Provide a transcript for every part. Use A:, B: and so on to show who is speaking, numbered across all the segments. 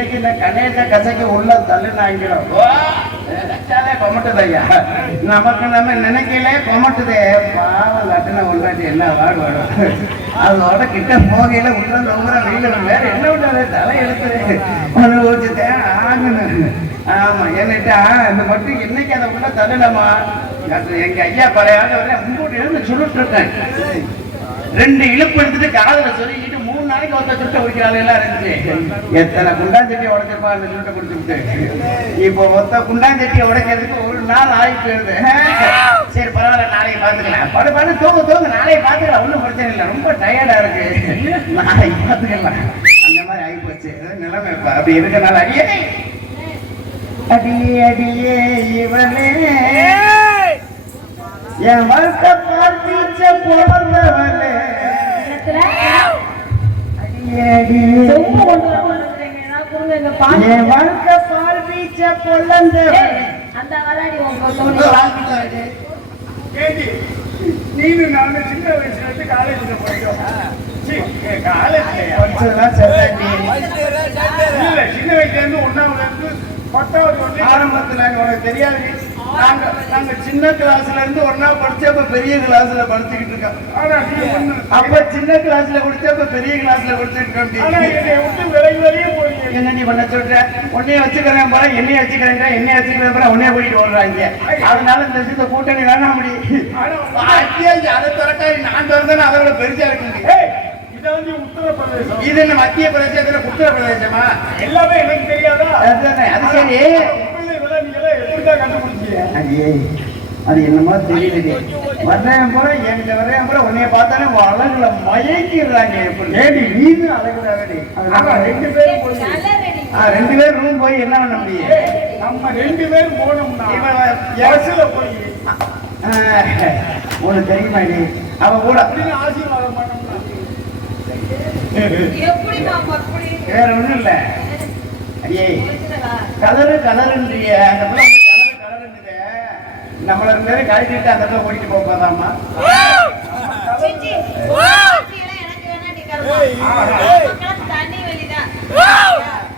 A: இன்னைக்கு இந்த கணேச கசைக்கு உள்ள தள்ளுனாங்கிடும் வச்சாலே கொமட்டுது ஐயா. நமக்கு நம்ம நினைக்கல கொமட்டுதே. பாவம் லட்டுன உள்ளாட்டி என்ன வாடு வாடும் அதோட கிட்ட போகையில உள்ள ரொம்ப வெயில வேற என்ன விட்டாரு தலை எழுத்து அனுபவிச்சுட்டேன் ஆகணும். ஆமா என்னட்டா இந்த மட்டும் இன்னைக்கு அதை உள்ள தள்ளலாமா எங்க ஐயா பழைய ஆள் முன்கூட்டி இருந்து சுருட்டு இருக்கேன் ரெண்டு இழுப்பு எடுத்துட்டு காதல சொல்லிக்கிட்டு நாளைக்கு ஒருத்த சுட்ட குடிக்கிறாள் எல்லாம் இருந்துச்சு. எத்தனை குண்டாஞ்சட்டி உடைச்சிருப்பா அந்த சுட்டை குடிச்சுட்டு இப்போ மொத்த குண்டாஞ்சட்டியை உடைக்கிறதுக்கு ஒரு நாள் ஆகி போயிருது சரி பரவாயில்ல நாளைக்கு பாத்துக்கலாம் படு படு தூங்க தூங்க நாளைக்கு பாத்துக்கலாம் ஒன்றும் பிரச்சனை இல்லை. ரொம்ப டயர்டா இருக்கு. நாளைக்கு பாத்துக்கலாம் அந்த மாதிரி ஆகி போச்சு. நிலைமை இப்ப. அப்படி இருக்கனால அடியே. அடியே அடியே இவனே. என் வாழ்க்கை பார்த்து பிறந்தவளே
B: நான்
C: நீனு சின்ன வயசுல இருந்து காலேஜ்ல படிச்சோம். சின்ன வயசுல இருந்து இருந்து பத்தாவது
A: ஆரம்பத்துல உனக்கு தெரியாது. நாங்க நாங்க சின்ன கிளாஸ்ல இருந்து ஒன்னா படிச்சப்ப பெரிய கிளாஸ்ல படிச்சுக்கிட்டு இருக்கோம். அப்ப சின்ன கிளாஸ்ல படிச்சப்ப பெரிய கிளாஸ்ல படிச்சுட்டு இருக்கோம்
C: என்னை
A: நீ பண்ண சொல்ற? உன்னைய வச்சுக்கிறேன் போல என்னைய வச்சுக்கிறேன் என்னைய வச்சுக்கிறேன் போல உன்னைய கூட்டிட்டு ஓடுறாங்க. அதனால இந்த விஷயத்த கூட்டணி வேணாம் முடி. அதை திறக்காது நான் திறந்தேன்னு அதை விட பெருசா இருக்கு
C: இது வந்து உத்தரப்பிரதேசம்.
A: இது என்ன மத்திய பிரதேசத்துல உத்தரப்பிரதேசமா?
C: எல்லாமே எனக்கு தெரியாதா?
A: அதுதானே அது சரி
C: உண்மையிலே இதெல்லாம் நீங்க எல்லாம் எப்படிதான் கண்டுபிடிச்சீங்க
A: ஐயே அது என்னமோ தெரியலடி வர்றேன் பூரா என்கிட்ட வர்றேன் பூரா உன்னைய பார்த்தாலே அழகுல மயக்கிடுறாங்க எப்படி? நீனு அழகுதாடி
C: ஆமா ரெண்டு பேரும் போய்.
A: ரெண்டு பேர் ரூம் போய் என்ன பண்ண முடியும்?
C: நம்ம ரெண்டு பேரும் போனோம்னா பஸ்ல போய்.
A: ஆஹ், உனக்கு தெரியுமா நீ? அவ கூட.
C: அப்படின்னு ஆசீர்வாதம் பண்ணோம்னா?
A: வேற ஒண்ணும் இல்ல. ஐயே? கலரு கலருன்றிய. அந்த பிள்ளை வந்து கலரு கலருன்னுதே நம்மள பேரும் கழட்டிட்டு அந்த பிள்ளை ஓடிட்டு
B: தனி வழிதான்.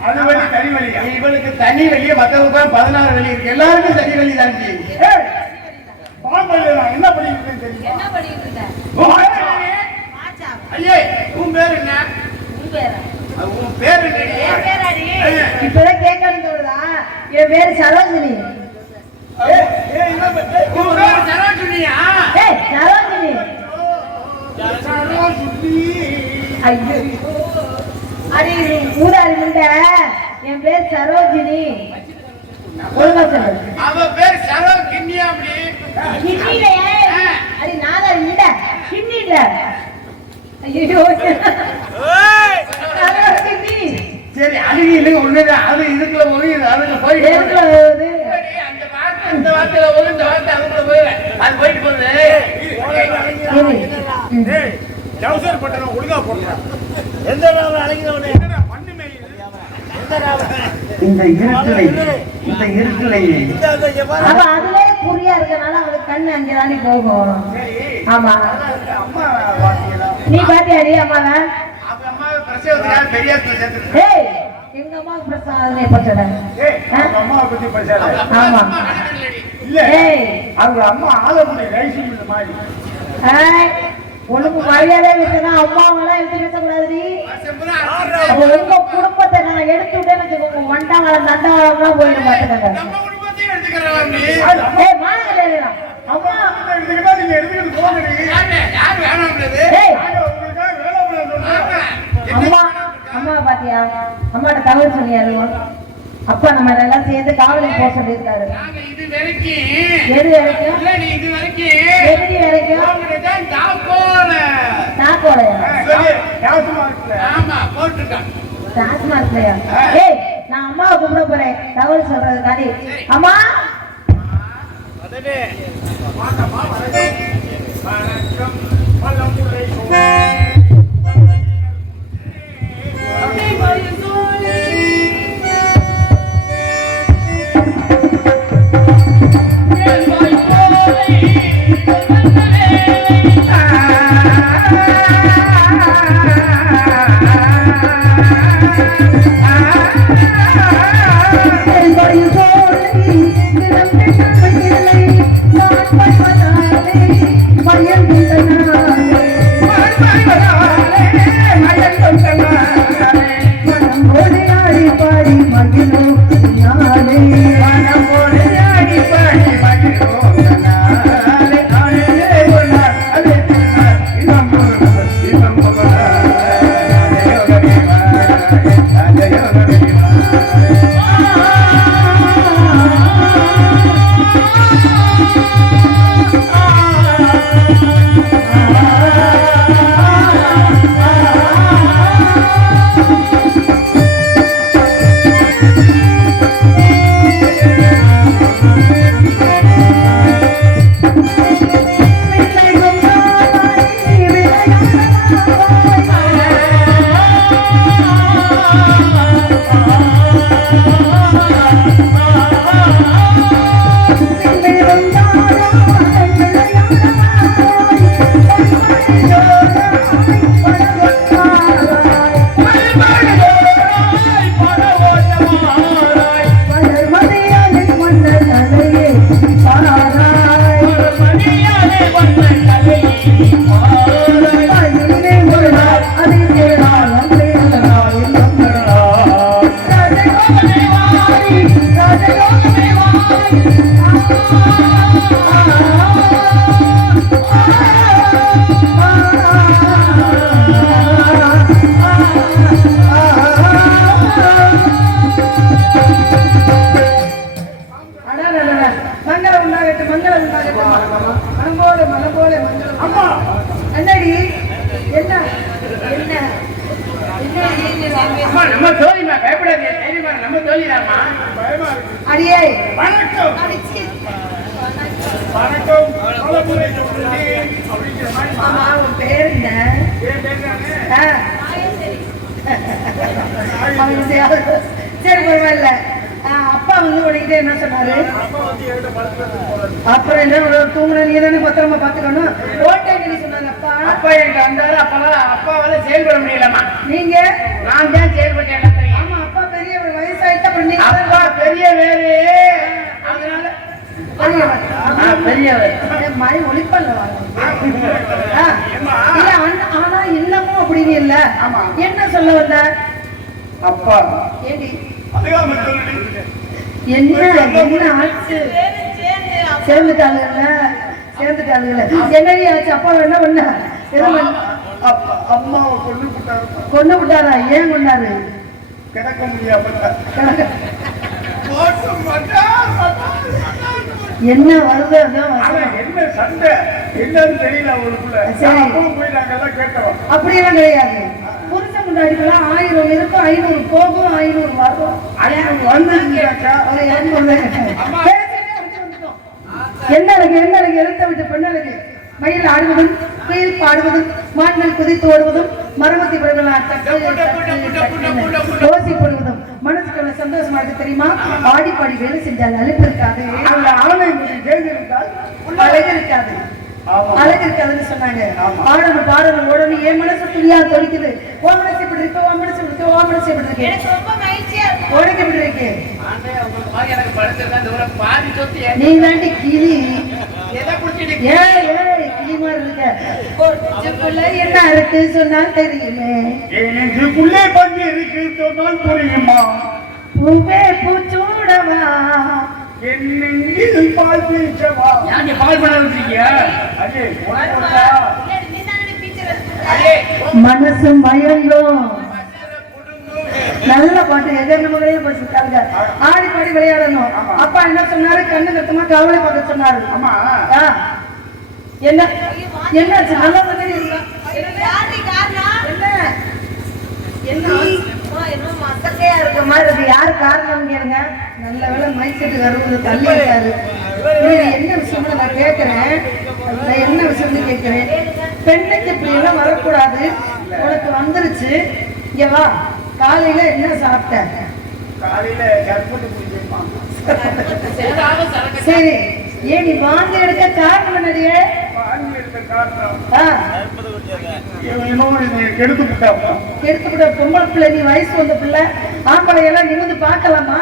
C: அது வழி தனி வழியா?
A: இவளுக்கு தனி வெளியே மத்தவங்க பதினாறு வெளி இருக்கு. எல்லாருக்கும் தனி
C: பாம்பள்ளியில நான் என்ன
B: என்ன பண்ணிட்டு
A: ஐயே உன் பேர் என்ன?
B: உன் பேரா?
A: அது உன் பேர் என்னடி?
B: என் பேராடி?
D: இப்பதான் கேட்கறது தோணுதா? என் பேரு சரோஜினி. என் பேர் சரோஜினி ஒழுங்கா சொல்லு
A: அவ பேர் சரோ கிண்ணியா அப்படி
D: கிண்ணில அடி நாதாரி முண்ட கிண்ணில ஐயோ சரோஜினி
A: சரி அழுகி இல்லைங்க ஒண்ணுதான் அது இதுக்குள்ள போய் அதுக்கு போயிட்டு
D: எதுக்குள்ள
A: போகுது.
D: வருது
A: சரி, அந்த வார்த்தை இந்த வார்த்தையில இந்த வார்த்தை அது போயிட்டு போகுது.
C: பட்டனை ஒழுங்கா போடுறா.
E: எந்த நாள்
C: மேயுது?
A: இந்த இருட்டிலை இந்த இருட்டிலை.
E: இந்த அந்த இங்க பாரு.
D: அவ அதுவே குறியா இருக்கனால அவளுக்கு கண்ணு அங்கே போகும். ஆமா. நீ பாத்தியாடி அம்மாவை?
A: அவங்க
D: எங்க அம்மா பிரசாதனை
C: அவங்க பேசாத.
D: ஆமா.
C: இல்ல,
D: ஏய்.
C: அவங்க அம்மா ஆலங்குடி ரைஸ் மில் மாதிரி.
D: உனக்கு மரியாதை விட்டுனா அம்மாவெல்லாம் எடுத்து பேசக்கூடாதுடி அப்ப உங்க குடும்பத்தை நான் எடுத்து விட்டேன்னு வச்சுக்கோங்க. மண்டாவளம் தண்டவாளம்லாம்
A: நீ
C: அது அம்மா அம்மா எடுத்துக்கிட்டா நீங்க எடுத்துக்கிட்டு போங்கடி.
A: யாரு
C: சொல்றோம்.
D: அம்மா அம்மா பாத்தியா அம்மாட்ட தகவல் சொன்னியாரு அப்பா நம்ம எல்லாம் சேர்ந்து காவலுக்கு போக சொல்லியிருக்காரு.
A: இது வரைக்கும்
D: எது வரைக்கும்?
A: இது வரைக்கும்
D: எதுடி வரைக்கும்?
A: உங்ககிட்ட தாக்கோல
D: நாக்கோலையா
C: சரி, டாஸ்மாக் இருக்குல்ல?
A: ஆமா போட்டிருக்கான்
D: டாஸ்மார்க்லயா ஏய் நான் அம்மாவை கூப்பிட போறேன். தகவல் சொல்றதுக்காண்டி. அம்மா!
C: அம்மா
A: நம்ம தோழிமா பயப்படாதீங்க. தைரியமா இரு, நம்ம தோழிதாம்மா.
F: அடியே.
C: வணக்கம். வணக்கம். பலமுறை சொல்றேன் அப்படிங்கிற மாதிரி
F: ஆமா உன் பேர் என்ன?
C: என் பேர் தானே?
F: ஆ, அவன் யாரு? சரி பரவாயில்ல. அப்பா வந்து உனக்கிட்ட என்ன சொன்னாரு? அப்புறம் என்ன ஒரு தூங்குற நீ தானே பத்திரமா பாத்துக்கணும் ஓட்டை சொன்னாங்க அப்பா
A: எனக்கு வந்தாரு அப்பெல்லாம் அப்பாவால செயல்பட முடியலம்மா.
F: நீங்க?
A: நான் தான் செயல்பட்டேன்
F: ஆமா அப்பா பெரிய வயசாயிட்டு அப்புறம் நீங்க
A: அப்பா பெரிய வேறு அதனால
F: என்ன சொல்ல வந்த?
A: அப்பா.
F: என்ன என்ன ஆச்சு
D: சேர்ந்து சேர்ந்து அப்ப-
F: சேர்ந்துட்டாளுங்கல்ல சேர்ந்துட்டாளுங்கல்ல என்னடி ஆச்சு அப்பா என்ன பண்ண
C: அம்மாவை கொண்டு விட்டாரு
F: கொண்டு விட்டாரா? ஏன் கொண்டாரு?
C: கிடக்க முடியாம.
F: என்ன வருது.
C: என்ன சண்டை? என்னன்னு தெரியல அவளுக்குள்ள போய் நாங்கெல்லாம் கேட்டோம்.
F: அப்படியெல்லாம் கிடையாது. புருஷன் முன்னாடிக்கெல்லாம் ஆயிரம் இருக்கும் ஐநூறு போகும் ஐநூறு வரும்.
C: ஐநூறு வந்துருந்தாக்கா
F: ஒரு இரநூறு. பேசிட்டே அடுத்து வந்துட்டோம். என்ன அழகு என்ன அழகு எழுத்த விட்டு பெண்ணழகு. மயில் ஆடுவதும் குயில் பாடுவதும் மான்கள் குதித்து ஓடுவதும் மரமத்தி ஓசி போடுவதும் மனசுக்குள்ள சந்தோஷமா இருக்கு தெரியுமா? ஆடி பாடி வேலை செஞ்சால் அழுப்பு இருக்காது அழகு இருக்காது. அழகு இருக்காதுன்னு சொன்னாங்க. ஆடணும் பாடணும் ஓடணும். என் மனசு துணியா தொலைக்குது. ஓ மனசு இப்படி இருக்கு ஓ மனசு இப்படி இருக்கு ஓ மனசு இப்படி இருக்கு.
D: எனக்கு ரொம்ப மகிழ்ச்சியா இருக்கு.
F: உனக்கு இப்படி இருக்கு. நீ தாண்டி கிளி. என்ன இருக்கு சொன்னா தெரியுமே.
C: என் நெஞ்சுக்குள்ளே பஞ்சு இருக்கு சொன்னால் புரியுமா?
F: பூவே பூச்சூடவா?
C: என் நெஞ்சில் பால் பீச்சவா?
A: நீ பால் பண்ண வச்சிருக்கியா?
C: அடே
F: மனசு மயங்கும் நல்ல பாட்டு. எதிர் நம்மளே படிச்சுட்டாங்க ஆடி பாடி விளையாடணும். அப்பா என்ன சொன்னாரு? கண்ணு கத்தமா கவலை பார்க்க சொன்னாரு.
C: ஆமா.
F: என்ன? என்னாச்சு நல்லா
D: காரணம்
F: என்ன? என்ன?
D: மசக்கையா இருக்கு
F: இருக்க மாதிரி இருக்கு. யாரு காரணம் கேளுங்க. நல்ல வேளை மைக் செட்டு வருவது தள்ளி இருக்காரு. என்ன விஷயம்னு நான் கேட்கிறேன் என்ன விஷயம்னு கேட்கிறேன் பெண்ணுக்கு இப்படி எல்லாம் வரக்கூடாது. உனக்கு வந்துருச்சு. இங்க வா. காலையில என்ன சாப்பிட்ட?
C: காலையில கற்பனை புரியுமா
F: சரி. ஏன் நீ வாந்தி எடுக்க காரணம் என்னடியே
C: வாங்கி எடுத்த காரணம். இன்னொரு இதை கெடுத்து
F: எடுத்துக்கிட்ட பொம்பளை பிள்ளை நீ வயசு வந்த பிள்ளை. ஆம்பளை எல்லாம் நிமிந்து பார்க்கலாமா?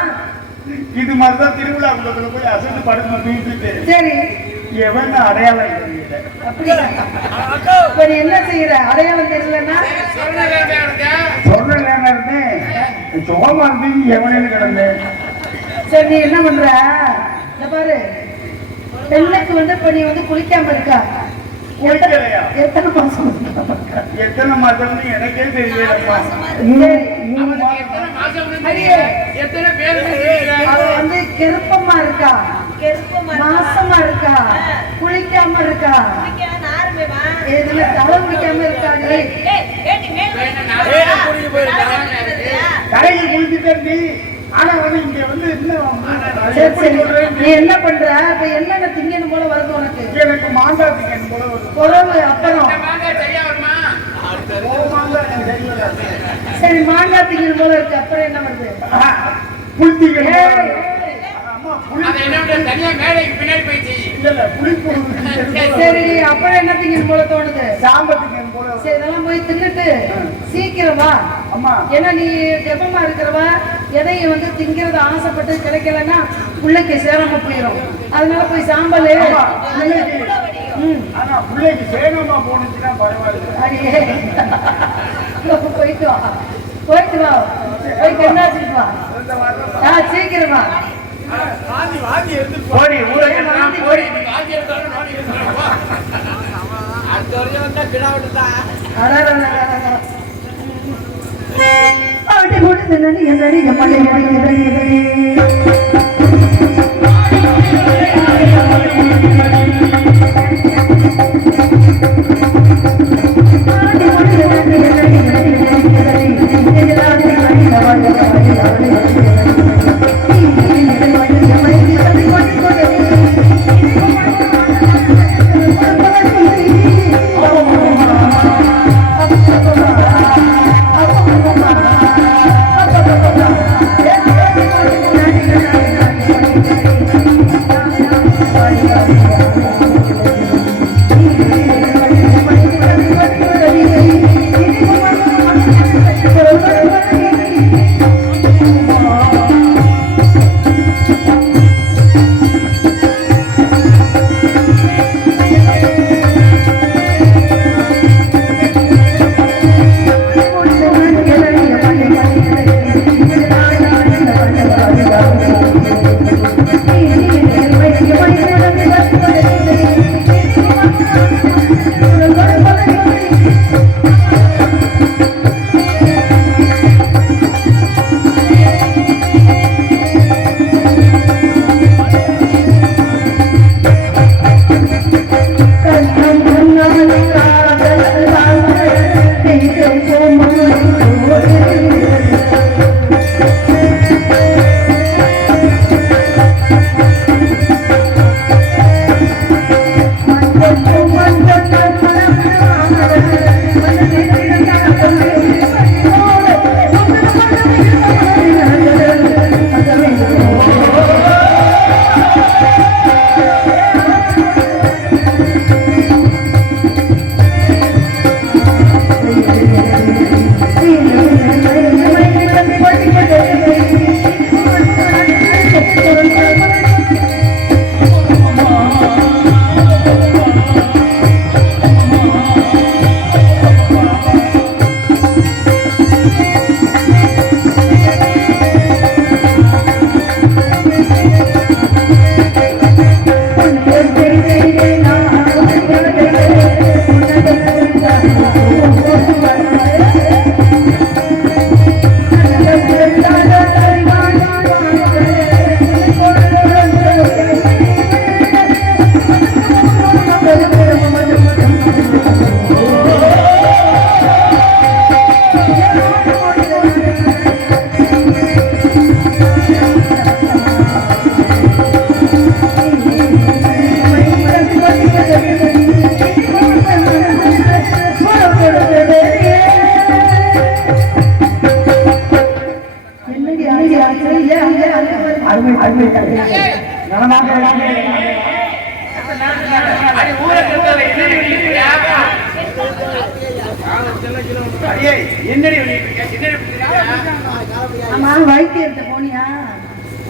C: இது மாதிரிதான் திருவிழா குளத்துல போய் அசைந்து படுத்து தூக்கிட்டு
F: சரி.
C: எவன் அடையாளம் தெரியல
F: நீ என்ன செய்யற? அடையாளம் தெரியலன்னா?
C: சொல்றேன் இருந்தேன் சோமா இருந்து எவனேன்னு கிடந்தேன்
F: சரி நீ என்ன பண்ற? இந்த பாரு. பெண்ணுக்கு வந்து இப்ப நீ வந்து குளிக்காம இருக்கா? எத்தனை மாசம்? குளிக்காம இருக்கா?
C: எத்தனை மாதம்னு எனக்கே தெரியலப்பா
A: மாசம்.
F: வந்து கெருப்பமா இருக்கா? மாசமா இருக்கா? குளிக்காம இருக்கா. எதுல தலை குளிக்காம?
D: வந்துருக்கியா?
C: கடைக்கு குளிச்சுட்டு ஆனா வந்து இங்க வந்து இன்னும்
F: சரி நீ என்ன பண்ற? இப்ப என்னென்ன திங்கணும் போல வருது உனக்கு?
C: எனக்கு மாங்காய் சிக்கன் போல வரும்?
F: குறவு அப்புறம் சரி மாங்காய் திங்கணும் போல இருக்கு. அப்புறம் என்ன வருது?
C: போல வரும்.
F: ஏய்.
C: ஆமா புளி
A: அதை என்ன பண்ற? தனியா மேடைக்கு பின்னாடி போய் செய்
C: இல்ல இல்ல புளிப்பு
F: சரி அப்புறம் என்ன திங்கணும் போல தோணுது?
C: போல வரும்.
F: சரி இதெல்லாம் போய் தின்னுட்டு சீக்கிரம் வா.
C: அம்மா.
F: ஏன்னா நீ கெப்பமா இருக்கிறவ எதையும் வந்து திங்கிறது ஆசைப்பட்டு கிடைக்கலன்னா பிள்ளைக்கு சேராம போயிடும் அதனால போய் சாம்பல்
C: ஆனா பிள்ளைக்கு சேனமா போனுச்சுன்னா பரவாயில்ல.
F: போயிட்டு வா. போயிட்டு வா. போய் கண்ணாச்சிட்டு வா. சீக்கிரம் வா
C: வாந்தி வாந்தி எடுத்து
A: போடி ஊருக்கு நான் போடி
E: அடுத்த வரையும் வந்தா கிடா விட்டுதான்
F: அடடடடடட. ஆடி நடி என்னடி எம்மடி எம்மடி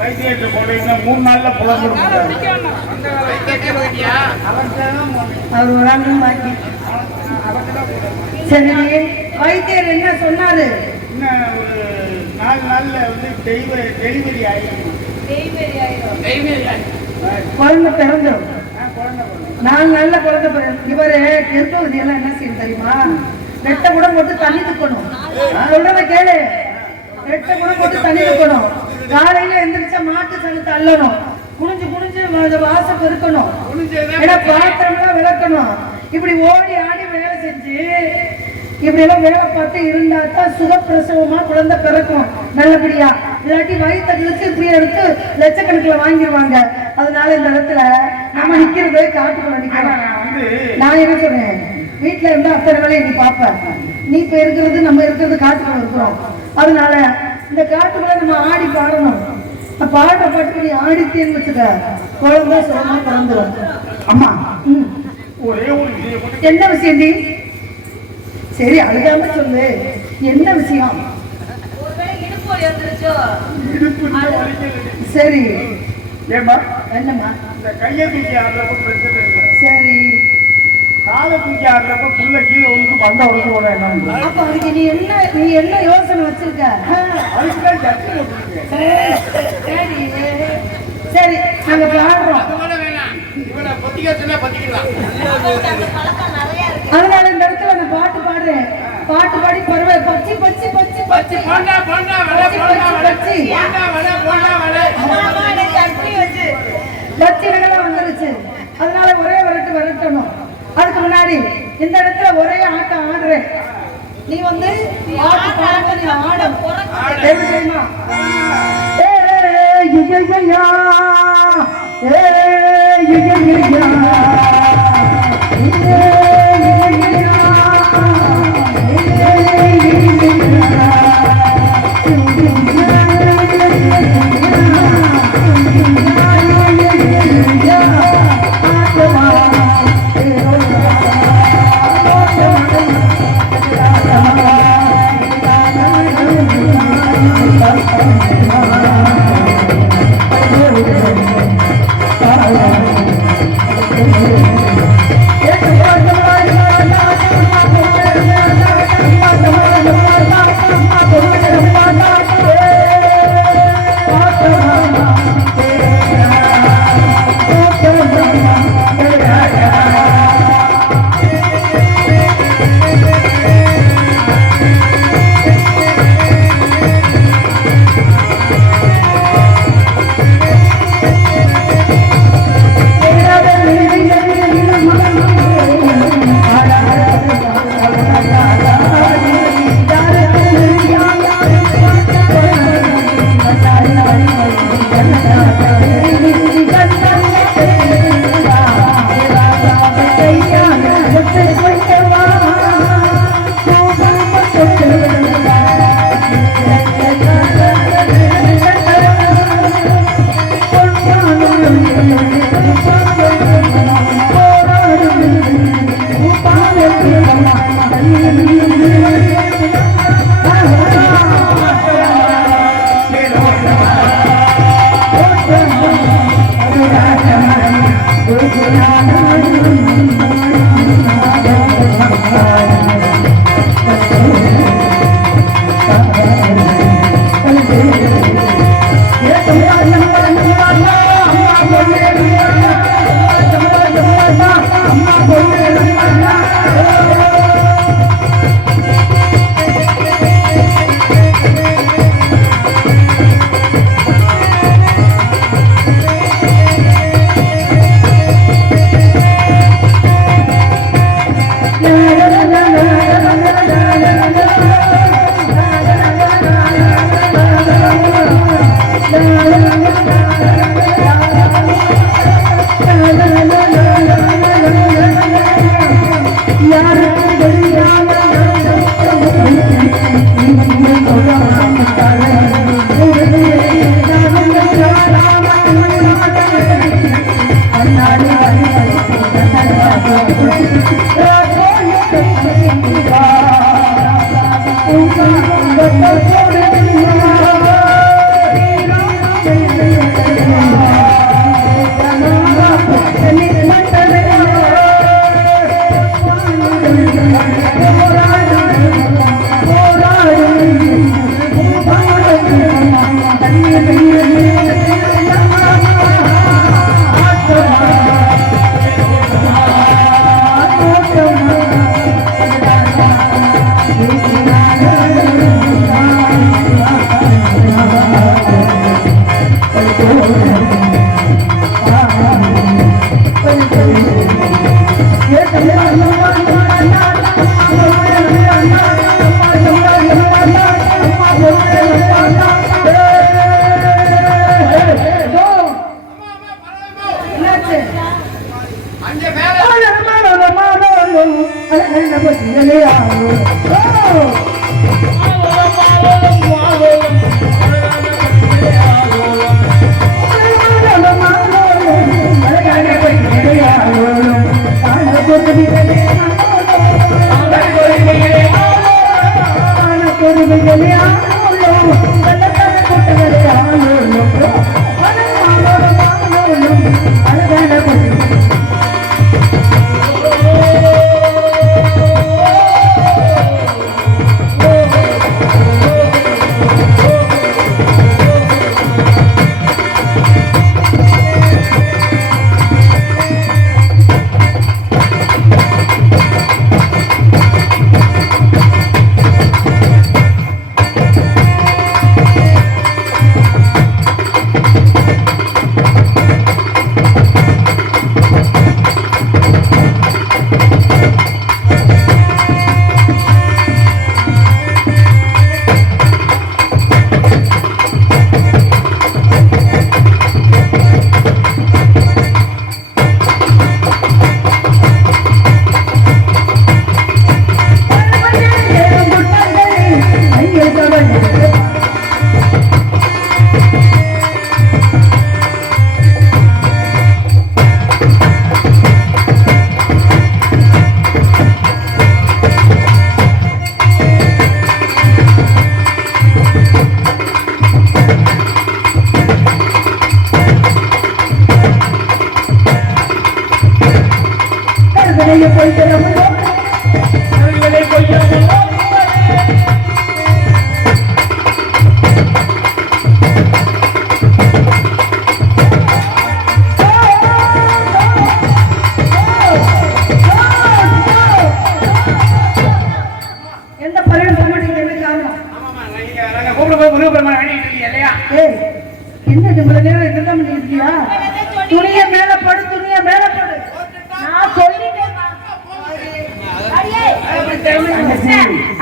F: வைத்தியர்கிட்ட
C: போனீங்கன்னா மூணு நாள்ல
F: பாக்கி சரி வைத்தியர் என்ன சொன்னாரு?
C: ஒரு நாலு நாள்ல வந்து டெலிவரி டெலிவரி ஆயிடும்
F: குழந்தை பிறந்துடும் நாலு நல்ல குழந்தை பிறகு இவரு கெருப்பவதி எல்லாம் என்ன செய்யும் தெரியுமா? நெட்டை கூட போட்டு தண்ணி துக்கணும். சொல்றத கேளு. நெட்டை கூட போட்டு தண்ணி துக்கணும். காலையில எந்திரிச்சா மாட்டு சனத்தை அள்ளணும் குனிஞ்சு குனிஞ்சு வாசம் பெருக்கணும். ஏன்னா பாத்திரம்லாம் விளக்கணும். இப்படி ஓடி ஆடி வேலை செஞ்சு இப்படி எல்லாம் வேலை பார்த்து இருந்தா தான் சுகப்பிரசவமா குழந்தை பிறக்கும் நல்லபடியா. இல்லாட்டி வயிற்று இழுத்து இப்படி எடுத்து லட்சக்கணக்கில் வாங்கிடுவாங்க அதனால இந்த இடத்துல நம்ம நிக்கிறது காட்டுக்குள்ள நிக்கிறோம். நான் என்ன சொல்றேன்? வீட்டுல இருந்து அத்தனை வேலையை நீ பாப்ப நீ இப்ப இருக்கிறது நம்ம இருக்கிறது காட்டுக்குள்ள இருக்கிறோம். அதனால இந்த காட்டுக்குள்ள நம்ம ஆடி பாடணும். பாடுற பாட்டுக்கு நீ ஆடித்தேன்னு வச்சுக்க குழந்தை சுகமா பிறந்துடும் அம்மா.
C: ஒரே ஒரு விஷயம் மட்டும்
F: என்ன விஷயம் டி? சரி அழுகாம சொல்லு. என்ன விஷயம். சரி.
C: ஏம்மா?
F: என்னம்மா? சரி.
C: காலை தூக்கி ஆடுறப்ப புள்ள கீழே வந்து மண்டை உடஞ்சு போட என்ன
F: அப்ப அதுக்கு நீ என்ன நீ என்ன யோசனை வச்சிருக்க?
C: அதுக்குதான் ஜட்டி போட்டுருக்கேன்
F: சரி நாங்க பாடுறோம் அதனால இந்த இடத்துல நான் பாட்டு பாடுறேன். பாட்டு பாடி பருவ பச்சி பச்சி பச்சி
C: பச்சி. போண்டா போண்டா வட போண்டா வட.
F: பச்சி.
C: போண்டா வட போண்டா வட.
D: வச்சு.
F: பச்சினங்கள்லாம் வந்துருச்சு. அதனால ஒரே விரட்டு விரட்டணும். அதுக்கு முன்னாடி இந்த இடத்துல ஒரே ஆட்டம் ஆடுறேன் நீ வந்து பாட்டு பாடுங்க நீ ஆடும் எப்படி தெரியுமா ஏ ஐயையையா. ஏ ஐயையையா. ஏ என்னாச்சு நம்ம தினலே
D: ஆகும் கொடுமைகளே ஆகும்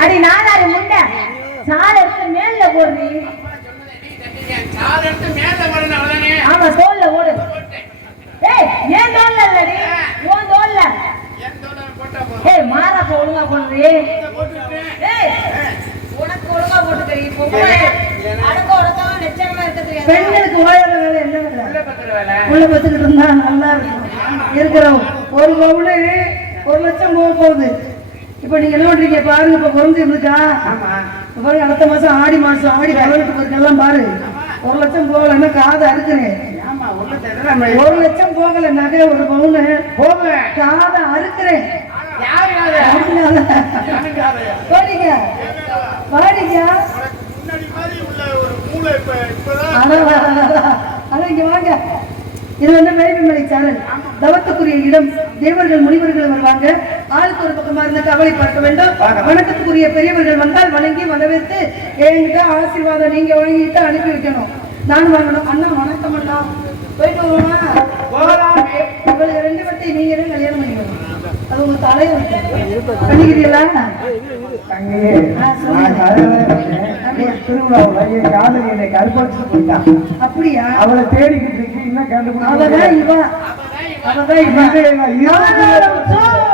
D: அடி நாலாறு முண்டை. சால எடுத்து மேல போடுறி. ஆமா தோல்ல ஓடு ஏய் ஏன் தோல்ல இல்லடி. உன் தோல்ல. ஏய் மாறாப்ப ஒழுங்கா போடுறீ ஏய் உனக்கு ஒழுங்கா போட்டுக்கறீ பொம்பளை. அடக்க உடக்காம லட்சணமா இருக்க
F: பெண்களுக்கு ஓயாத வேலை என்ன வேலை?
C: உள்ள வேலை
F: உள்ள பத்துக்கிட்டு இருந்தா நல்லா இருக்கும். இருக்கிறோம். ஒரு பவுனு ஒரு லட்சம் போக போகுது. இப்ப நீங்க என்ன பண்றீங்க? பாருங்க இப்ப குறைஞ்சு இப்ப பாருங்க அடுத்த மாசம் ஆடி மாசம் ஆடி பதினெட்டு பேருக்கெல்லாம் பாரு. ஒரு லட்சம் போகலன்னா காதை அறுக்கிறேன் ஒரு லட்சம் போகல நகை ஒரு பவுனு.
C: போவேன்
F: காதை அறுக்கிறேன் வாடிங்க வாடிங்க அதான் இங்க வாங்க. இது வந்து வேள்விமலை சேனல். தவத்துக்குரிய இடம். தேவர்கள் முனிவர்கள் வருவாங்க. ஆளுக்கு ஒரு பக்கமா இருந்த கவலை பார்க்க வேண்டும். வணக்கத்துக்குரிய பெரியவர்கள் வந்தால் வணங்கி வரவேற்று என்கிட்ட ஆசீர்வாதம் நீங்க வாங்கிட்டு அனுப்பி வைக்கணும். நான் வாங்கணும். அண்ணா வணக்கம் அண்ணா. போயிட்டு வருவோமா ரெண்டு பேர்த்தையும் நீங்க தான் கல்யாணம் பண்ணிக்கணும் அது உங்க தலைவர் பண்ணிக்கிறீங்களா. அப்படியா?
A: அவளை தேடிக்கிட்டு இருக்கு, இன்னும் கண்டுபிடிக்க
F: அவதான்
A: முடியல.
F: இவா. அவதான் இவா.